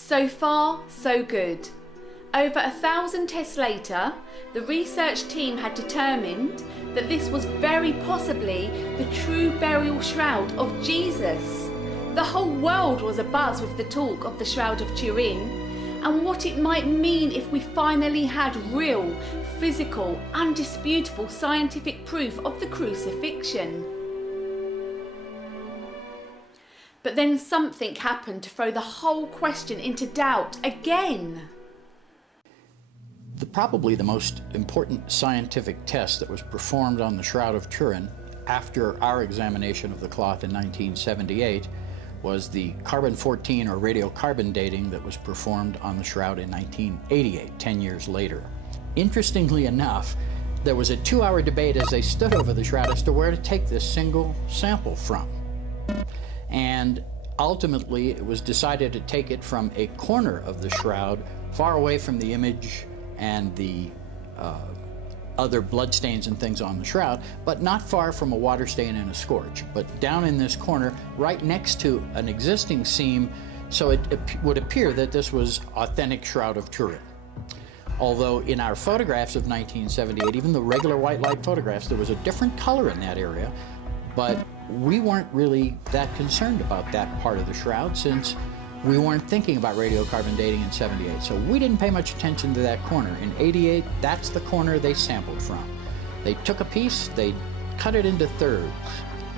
So far, so good. Over 1,000 tests later, the research team had determined that this was very possibly the true burial shroud of Jesus. The whole world was abuzz with the talk of the Shroud of Turin and what it might mean if we finally had real, physical, undisputable scientific proof of the crucifixion. But then something happened to throw the whole question into doubt again. Probably the most important scientific test that was performed on the Shroud of Turin after our examination of the cloth in 1978 was the carbon-14 or radiocarbon dating that was performed on the shroud in 1988, 10 years later. Interestingly enough, there was a 2-hour debate as they stood over the shroud as to where to take this single sample from. And ultimately, it was decided to take it from a corner of the shroud, far away from the image and the other bloodstains and things on the shroud, but not far from a water stain and a scorch, but down in this corner, right next to an existing seam, so it would appear that this was authentic Shroud of Turin. Although in our photographs of 1978, even the regular white light photographs, there was a different color in that area, but we weren't really that concerned about that part of the shroud since we weren't thinking about radiocarbon dating in 78, so we didn't pay much attention to that corner. In 88, that's the corner they sampled from. They took a piece, they cut it into thirds,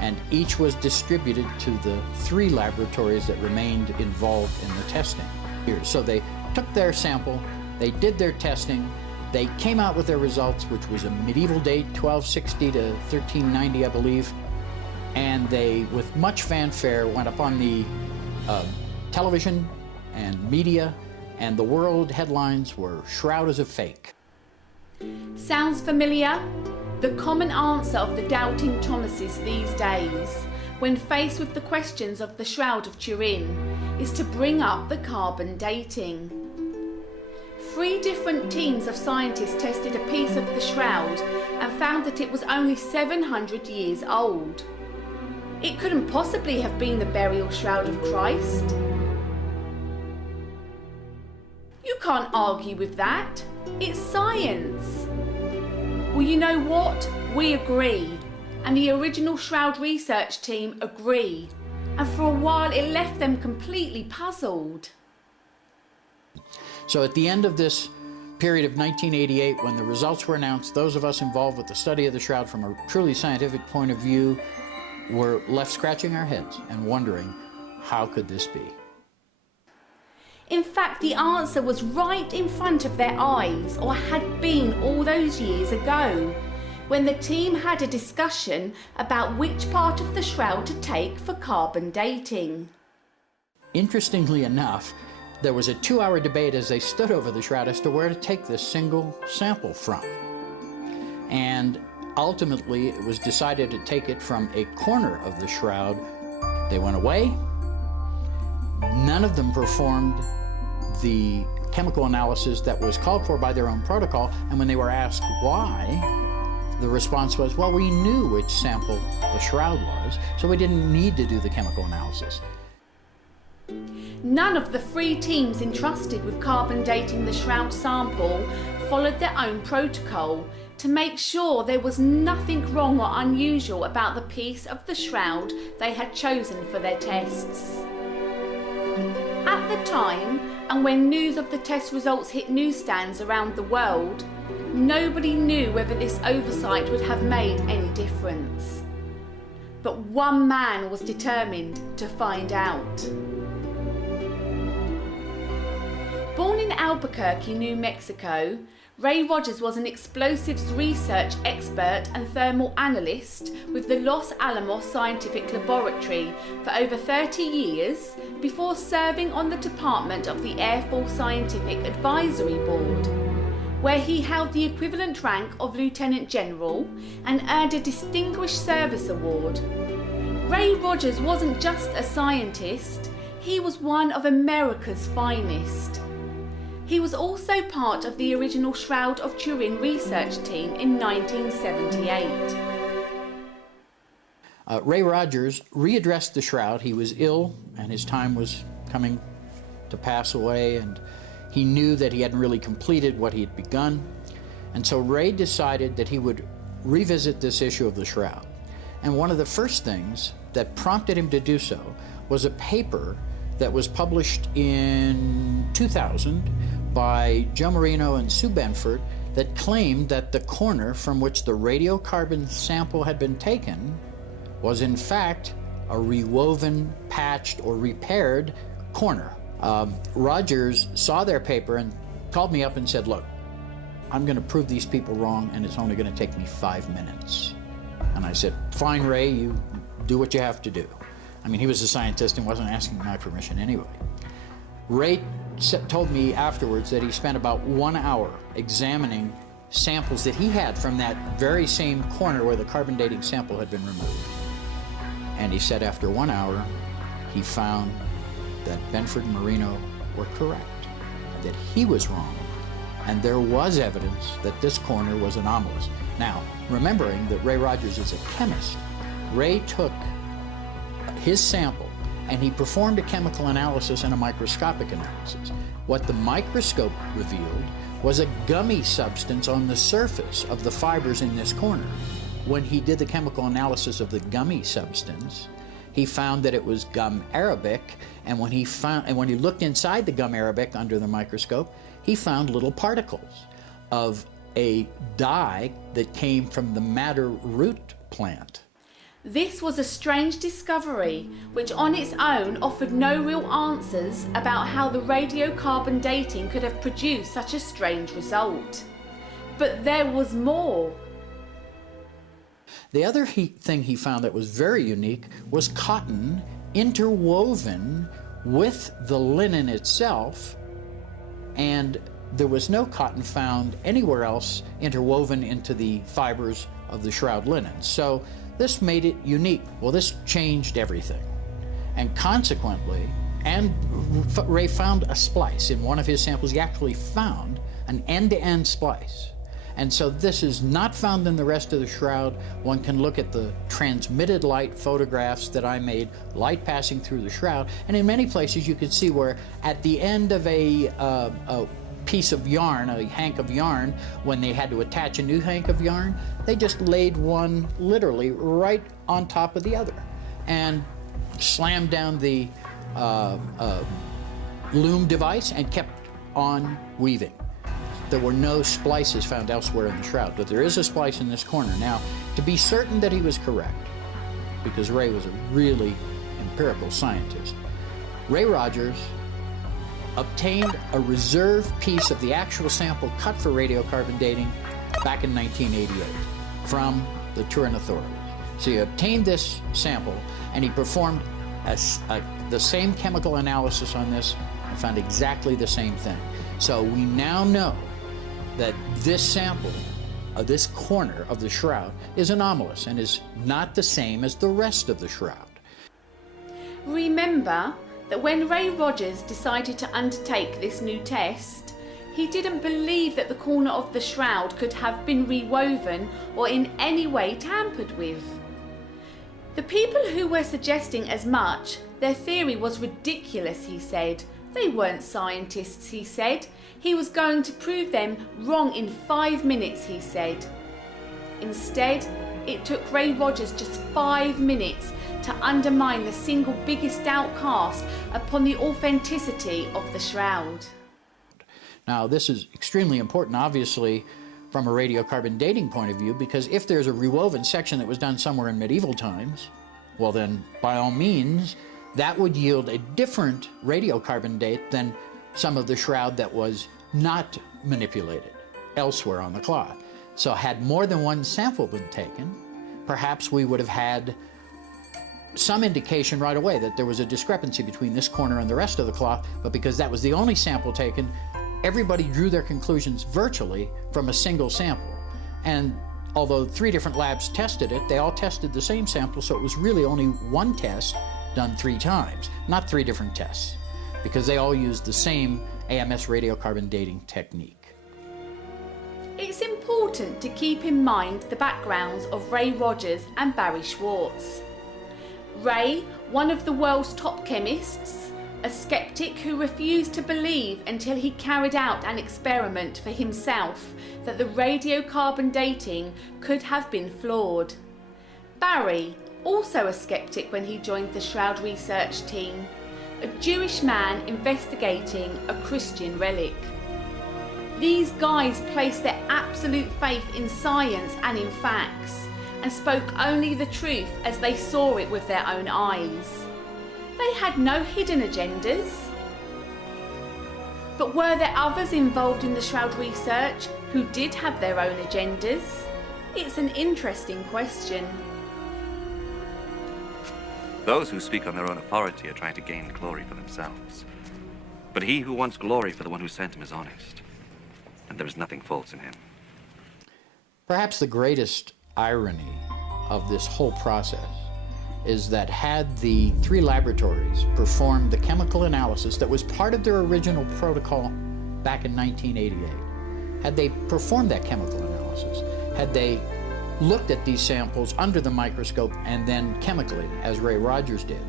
and each was distributed to the 3 laboratories that remained involved in the testing. So they took their sample, they did their testing, they came out with their results, which was a medieval date, 1260 to 1390, I believe, and they, with much fanfare, went up on the television and media, and the world headlines were "Shroud is a fake." Sounds familiar? The common answer of the doubting Thomases these days, when faced with the questions of the Shroud of Turin, is to bring up the carbon dating. 3 different teams of scientists tested a piece of the shroud and found that it was only 700 years old. It couldn't possibly have been the burial shroud of Christ. You can't argue with that. It's science. Well, you know what? We agree. And the original Shroud research team agree. And for a while it left them completely puzzled. So at the end of this period of 1988, when the results were announced, those of us involved with the study of the shroud from a truly scientific point of view were left scratching our heads and wondering, how could this be? In fact, the answer was right in front of their eyes, or had been all those years ago, when the team had a discussion about which part of the shroud to take for carbon dating. Interestingly enough, there was a 2-hour debate as they stood over the shroud as to where to take this single sample from. And ultimately, it was decided to take it from a corner of the shroud. They went away. None of them performed the chemical analysis that was called for by their own protocol, and when they were asked why, the response was, well, we knew which sample the shroud was, so we didn't need to do the chemical analysis. None of the 3 teams entrusted with carbon dating the shroud sample followed their own protocol to make sure there was nothing wrong or unusual about the piece of the shroud they had chosen for their tests. At the time, and when news of the test results hit newsstands around the world, nobody knew whether this oversight would have made any difference. But one man was determined to find out. Born in Albuquerque, New Mexico, Ray Rogers was an explosives research expert and thermal analyst with the Los Alamos Scientific Laboratory for over 30 years before serving on the department of the Air Force Scientific Advisory Board, where he held the equivalent rank of Lieutenant General and earned a Distinguished Service Award. Ray Rogers wasn't just a scientist, he was one of America's finest. He was also part of the original Shroud of Turin research team in 1978. Ray Rogers readdressed the shroud. He was ill and his time was coming to pass away, and he knew that he hadn't really completed what he had begun. And so Ray decided that he would revisit this issue of the shroud. And one of the first things that prompted him to do so was a paper that was published in 2000 by Joe Marino and Sue Benford that claimed that the corner from which the radiocarbon sample had been taken was in fact a rewoven, patched, or repaired corner. Rogers saw their paper and called me up and said, look, I'm going to prove these people wrong, and it's only going to take me 5 minutes. And I said, fine, Ray, you do what you have to do. I mean, he was a scientist and wasn't asking my permission anyway. Ray told me afterwards that he spent about 1 hour examining samples that he had from that very same corner where the carbon dating sample had been removed. And he said after 1 hour, he found that Benford and Marino were correct, that he was wrong, and there was evidence that this corner was anomalous. Now, remembering that Ray Rogers is a chemist, Ray took his sample and he performed a chemical analysis and a microscopic analysis. What the microscope revealed was a gummy substance on the surface of the fibers in this corner. When he did the chemical analysis of the gummy substance, he found that it was gum arabic, and when he looked inside the gum arabic under the microscope, he found little particles of a dye that came from the madder root plant. This was a strange discovery, which on its own offered no real answers about how the radiocarbon dating could have produced such a strange result. But there was more. The other thing he found that was very unique was cotton interwoven with the linen itself, and there was no cotton found anywhere else interwoven into the fibers of the shroud linen. So this made it unique. Well, this changed everything. And consequently, Ray found a splice. In one of his samples, he actually found an end-to-end splice. And so this is not found in the rest of the shroud. One can look at the transmitted light photographs that I made, light passing through the shroud, and in many places you can see where at the end of a piece of yarn, a hank of yarn, when they had to attach a new hank of yarn, they just laid one literally right on top of the other and slammed down the loom device and kept on weaving. There were no splices found elsewhere in the shroud, but there is a splice in this corner. Now, to be certain that he was correct, because Ray was a really empirical scientist, Ray Rogers obtained a reserve piece of the actual sample cut for radiocarbon dating back in 1988 from the Turin authorities. So he obtained this sample and he performed the same chemical analysis on this and found exactly the same thing. So we now know that this sample, this corner of the shroud, is anomalous and is not the same as the rest of the shroud. Remember that when Ray Rogers decided to undertake this new test, he didn't believe that the corner of the shroud could have been rewoven or in any way tampered with. The people who were suggesting as much, their theory was ridiculous, he said. They weren't scientists, he said. He was going to prove them wrong in 5 minutes, he said. Instead, it took Ray Rogers just 5 minutes to undermine the single biggest doubt cast upon the authenticity of the shroud. Now, this is extremely important, obviously, from a radiocarbon dating point of view, because if there's a rewoven section that was done somewhere in medieval times, well then, by all means, that would yield a different radiocarbon date than some of the shroud that was not manipulated elsewhere on the cloth. So had more than one sample been taken, perhaps we would have had some indication right away that there was a discrepancy between this corner and the rest of the cloth, but because that was the only sample taken, everybody drew their conclusions virtually from a single sample. And although 3 different labs tested it, they all tested the same sample, so it was really only one test done 3 times, not 3 different tests, because they all used the same AMS radiocarbon dating technique. It's important to keep in mind the backgrounds of Ray Rogers and Barry Schwartz. Ray, one of the world's top chemists, a skeptic who refused to believe until he carried out an experiment for himself that the radiocarbon dating could have been flawed. Barry, also a skeptic when he joined the Shroud research team, a Jewish man investigating a Christian relic. These guys placed their absolute faith in science and in facts, and spoke only the truth as they saw it with their own eyes. They had no hidden agendas. But were there others involved in the Shroud research who did have their own agendas? It's an interesting question. Those who speak on their own authority are trying to gain glory for themselves. But he who wants glory for the one who sent him is honest, and there is nothing false in him. Perhaps the greatest irony of this whole process is that had the three laboratories performed the chemical analysis that was part of their original protocol back in 1988, had they performed that chemical analysis, had they looked at these samples under the microscope and then chemically, as Ray Rogers did,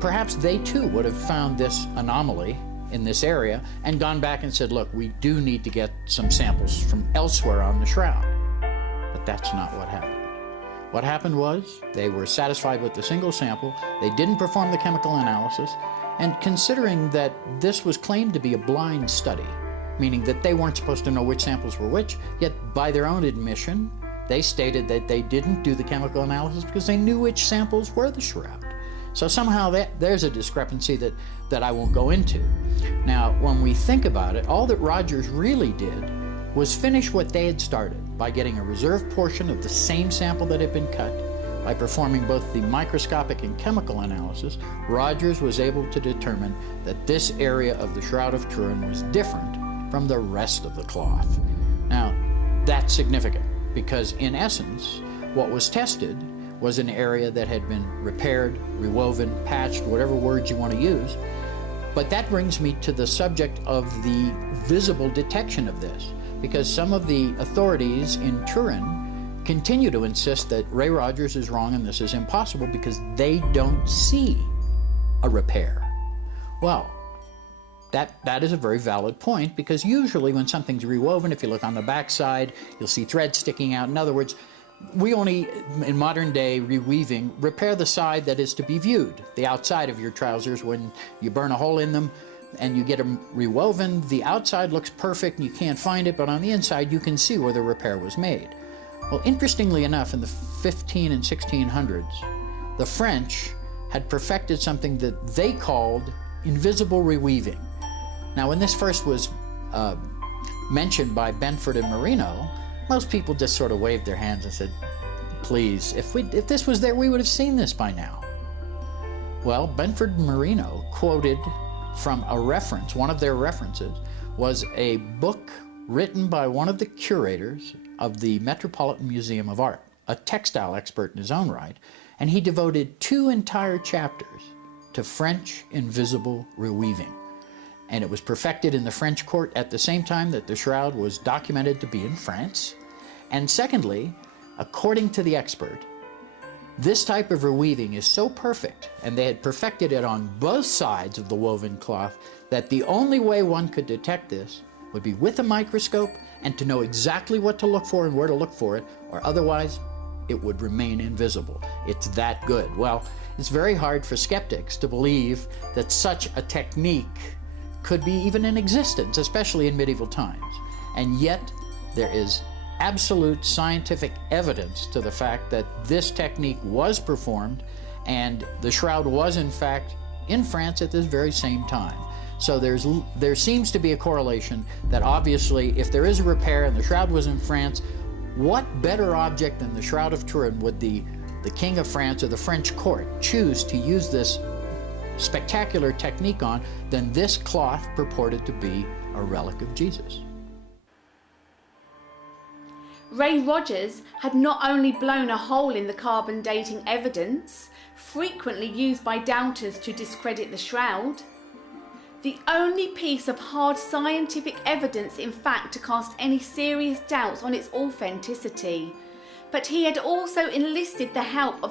perhaps they too would have found this anomaly in this area and gone back and said, look, we do need to get some samples from elsewhere on the Shroud. But that's not what happened. What happened was they were satisfied with the single sample, they didn't perform the chemical analysis, and considering that this was claimed to be a blind study, meaning that they weren't supposed to know which samples were which, yet by their own admission, they stated that they didn't do the chemical analysis because they knew which samples were the Shroud. So somehow there's a discrepancy that I won't go into. Now, when we think about it, all that Rogers really did was finish what they had started by getting a reserved portion of the same sample that had been cut. By performing both the microscopic and chemical analysis, Rogers was able to determine that this area of the Shroud of Turin was different from the rest of the cloth. Now, that's significant because in essence, what was tested was an area that had been repaired, rewoven, patched, whatever words you want to use. But that brings me to the subject of the visible detection of this, because some of the authorities in Turin continue to insist that Ray Rogers is wrong and this is impossible because they don't see a repair. Well, that is a very valid point, because usually when something's rewoven, if you look on the backside, you'll see threads sticking out. In other words, we only, in modern day reweaving, repair the side that is to be viewed, the outside of your trousers. When you burn a hole in them and you get them rewoven, the outside looks perfect and you can't find it, but on the inside you can see where the repair was made. Well, interestingly enough, in the 15 and 1600s, the French had perfected something that they called invisible reweaving. Now, when this first was mentioned by Benford and Marino, most people just sort of waved their hands and said, please, if this was there, we would have seen this by now. Well, Benford and Marino quoted from a reference, one of their references was a book written by one of the curators of the Metropolitan Museum of Art, a textile expert in his own right, and he devoted 2 entire chapters to French invisible reweaving. And it was perfected in the French court at the same time that the Shroud was documented to be in France. And secondly, according to the expert, this type of reweaving is so perfect, and they had perfected it on both sides of the woven cloth, that the only way one could detect this would be with a microscope and to know exactly what to look for and where to look for it, or otherwise it would remain invisible. It's that good. Well, it's very hard for skeptics to believe that such a technique could be even in existence, especially in medieval times. And yet, there is absolute scientific evidence to the fact that this technique was performed, and the Shroud was in fact in France at this very same time. So there seems to be a correlation that obviously if there is a repair and the Shroud was in France, what better object than the Shroud of Turin would the King of France or the French court choose to use this spectacular technique on than this cloth purported to be a relic of Jesus? Ray Rogers had not only blown a hole in the carbon dating evidence, frequently used by doubters to discredit the Shroud, the only piece of hard scientific evidence in fact to cast any serious doubts on its authenticity, but he had also enlisted the help of